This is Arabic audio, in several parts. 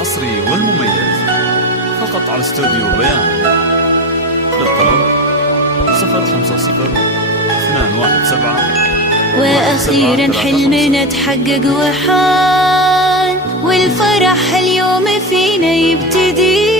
حصري والمميز فقط على استوديو بيان. للطلب 050-217. وأخيرا حلمنا تحقق وحان، والفرح اليوم فينا يبتدي،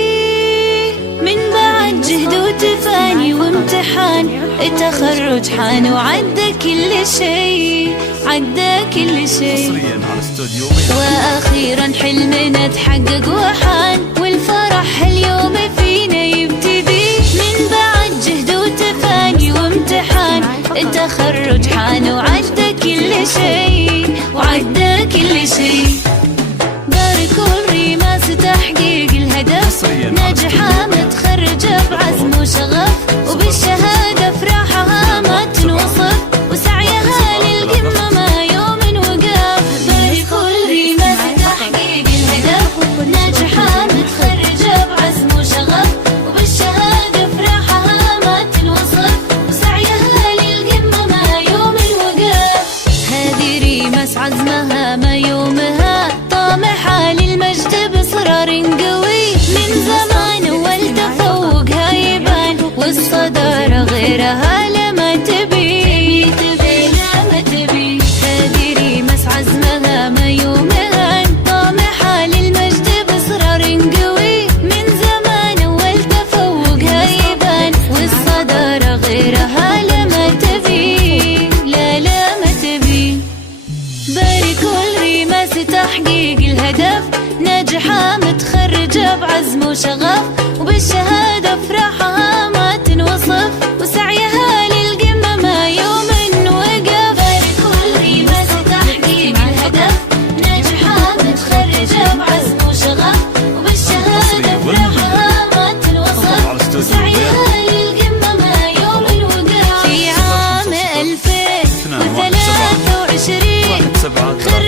من بعد جهد وتفاني وامتحان التخرج حان، وعدى كل شيء، عدى كل شيء. حصريا على استوديو بيان. وأخيرا حلمنا تحقق وحان، والفرح اليوم فينا يبتدي، من بعد جهد وتفاني وامتحان التخرج حان، وعدى كل شيء، وعدى كل شيء. باركوا الريماس تحقيق الهدف، ناجحة متخرجة بعزم وشغف، وبالشهادة فرحها ما تنوصف، وسعيها للقمة ما يوم وقف. باركوا الريماس تحقيق الهدف، ناجحة متخرجة بعزم وشغف، وبالشهادة فرحها ما تنوصف، وسعيها للقمة ما يوم وقف. هذه ريماس عزمها ما يومها، طامحة للمجد بإصرار قوي، من زمان والتفوقها يبان، والصدارة غيرها لما تبي، لما تبي. هذه ريماس عزمها ما يومها، طامحة للمجد بإصرار قوي، من زمان والتفوقها يبان، والصدارة غيرها لما تبي، لا ما تبي. باركوا الريماس تحقيق الهدف، ناجحة متخرجة بعزم وشغف، وبالشهادة فرحها ما تنوصف، وسعيها للقمة ما يوم وقف. باركوا الريماس تحقيق الهدف، ناجحة متخرجة بعزم وشغف، وبالشهادة فرحها ما تنوصف، وسعيها للقمة ما يوم وقف. في عام 2023 خرجت